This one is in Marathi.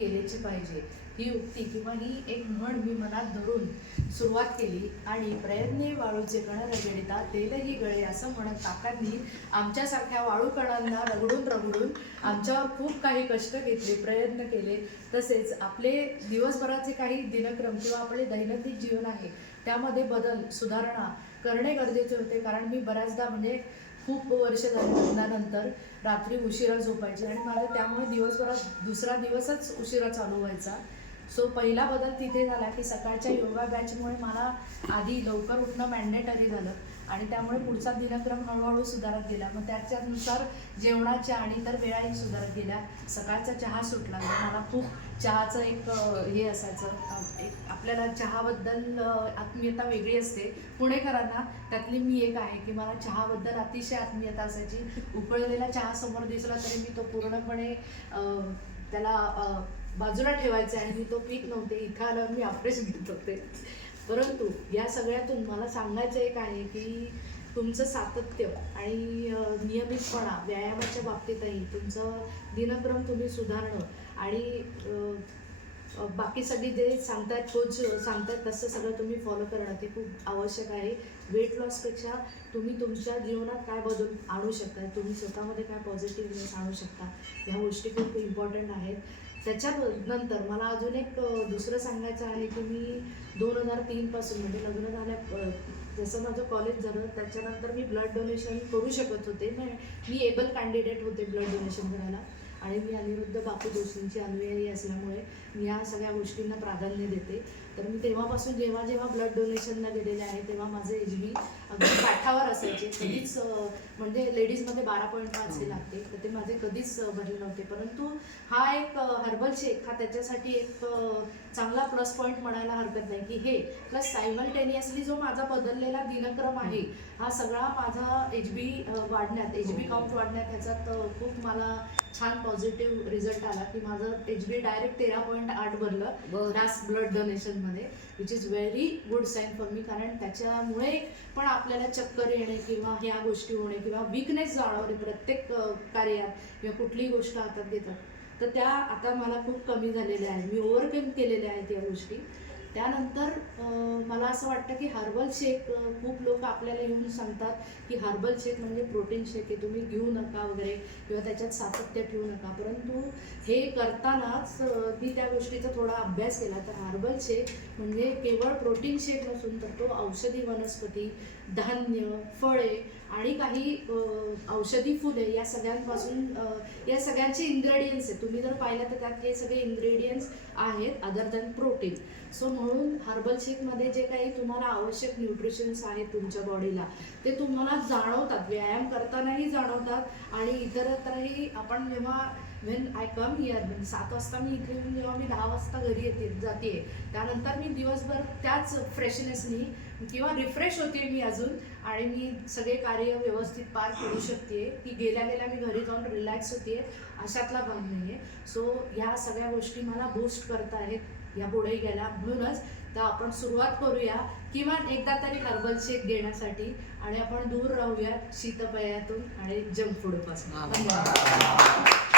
केलीची पाहिजे ही उक्ती किंवा ही एक म्हण मी मनात धरून सुरुवात केली आणि प्रयत्ने वाळूचे कण रगडिता तेलही गळे असं म्हणत काकांनी आमच्यासारख्या वाळू कणांना रगडून रगडून आमच्यावर खूप काही कष्ट घेतले, प्रयत्न केले. तसेच आपले दिवसभराचे काही दिनक्रम किंवा आपले दैनंदिन जीवन आहे त्यामध्ये बदल सुधारणा करणे गरजेचे होते. कारण मी बऱ्याचदा म्हणजे खूप वर्ष झाली लग्नानंतर रात्री उशिरा झोपायची आणि माझं त्यामुळे दिवसभरात दुसरा दिवसच उशिरा चालू व्हायचा. सो पहिला बदल तिथे झाला की सकाळच्या योगा बॅचमुळे मला आधी लवकर उठणं मॅन्डेटरी झालं आणि त्यामुळे पुढचा दिनक्रम हळूहळू सुधारत गेला. मग त्याच्यानुसार जेवणाच्या आणि इतर वेळाही सुधारत गेल्या. सकाळचा चहा सुटला, मला खूप चहाचं एक हे असायचं, एक आपल्याला चहाबद्दल आत्मीयता वेगळी असते पुणेकरांना, त्यातली मी एक आहे की मला चहाबद्दल अतिशय आत्मीयता असायची. उकळलेला चहा समोर दिसला तरी मी तो पूर्णपणे त्याला बाजूला ठेवायचे आणि मी तो पीत नव्हते. इथं आल्यावर मी अप्रेस घेत होते. परंतु या सगळ्यातून मला सांगायचं एक आहे की तुमचं सातत्य आणि नियमितपणा व्यायामाच्या बाबतीतही तुमचं दिनक्रम तुम्ही सुधारणं आणि बाकी सगळी जे सांगतायत कोच सांगतायत तसं सगळं तुम्ही फॉलो करणं ते खूप आवश्यक आहे. वेट लॉसपेक्षा तुम्ही तुमच्या जीवनात काय बदल आणू शकता, तुम्ही स्वतःमध्ये काय पॉझिटिव्हनेस आणू शकता, ह्या गोष्टी खूप इम्पॉर्टंट आहेत. त्याच्यानंतर मला अजून एक दुसरं सांगायचं आहे की मी 2003 पासून म्हणजे लग्न झाल्या जसं माझं कॉलेज झालं त्याच्यानंतर मी ब्लड डोनेशन करू शकत होते. मी एबल कॅन्डिडेट होते ब्लड डोनेशन करायला आणि मी अनिरुद्ध बापू जोशींची अनुयायी असल्यामुळे मी या सगळ्या गोष्टींना प्राधान्य देते. तर मी तेव्हापासून जेव्हा जेव्हा ब्लड डोनेशनला गेलेले आहे तेव्हा माझे HB अगदी पाठावर असायचे. कधीच म्हणजे लेडीजमध्ये 12.5 हे लागते तर ते माझे कधीच भरले नव्हते. परंतु हा एक हर्बल शेक हा त्याच्यासाठी एक चांगला प्लस पॉईंट म्हणायला हरकत नाही की हे प्लस सायमल्टेनियसली जो माझा बदललेला दिनक्रम आहे हा सगळा माझा HB वाढण्यात HB काउंट वाढण्यात ह्याच्यात खूप मला छान पॉझिटिव्ह रिझल्ट आला की माझं HB डायरेक्ट 13.8 भरलं लास्ट ब्लड डोनेशनमध्ये, which is very good sign for me. कारण त्याच्यामुळे पण आपल्याला चक्कर येणे किंवा ह्या गोष्टी होणे किंवा वीकनेस जाणवणे प्रत्येक कार्यात किंवा कुठलीही गोष्ट हातात घेतात तर त्या आता मला खूप कमी झालेल्या आहेत. मी ओव्हरकम केलेल्या आहेत या गोष्टी. त्यानंतर मला असं वाटतं की हर्बल शेक खूप लोक आपल्याला येऊन सांगतात की हर्बल शेक म्हणजे प्रोटीन शेक आहे, तुम्ही घेऊ नका वगैरे किंवा त्याच्यात सातत्य ठेवू नका. परंतु हे करतानाच मी त्या गोष्टीचा थोडा अभ्यास केला तर हर्बल शेक म्हणजे केवळ प्रोटीन शेक नसून तर तो औषधी वनस्पती, धान्य, फळे आणि काही औषधी फुले या सगळ्यांपासून या सगळ्यांचे इन्ग्रेडियंट्स आहेत. तुम्ही जर पाहिलं तर त्यात हे सगळे इन्ग्रेडियंट्स आहेत अदर दॅन प्रोटीन. सो म्हणून हर्बल शेकमध्ये जे काही तुम्हाला आवश्यक न्यूट्रिशन्स आहेत तुमच्या बॉडीला ते तुम्हाला जाणवतात, व्यायाम करतानाही जाणवतात आणि इतरत्रही. आपण जेव्हा वेन आय कम हिअर म्हणजे 7 वाजता मी इथे येऊन जेव्हा मी 10 वाजता घरी जाते त्यानंतर मी दिवसभर त्याच फ्रेशनेसनी किंवा रिफ्रेश होते मी अजून आणि मी सगळे कार्य व्यवस्थित पार करू शकते की गेल्या मी घरी जाऊन रिलॅक्स होते अशातला भाग नाही आहे. सो ह्या सगळ्या गोष्टी मला बूस्ट करत आहेत या पुढे गेल्या. म्हणूनच तर आपण सुरुवात करूया किमान एकदा तरी हर्बल शेक घेण्यासाठी आणि आपण दूर राहूया शीतपेयातून आणि जंक फूडपासून. धन्यवाद.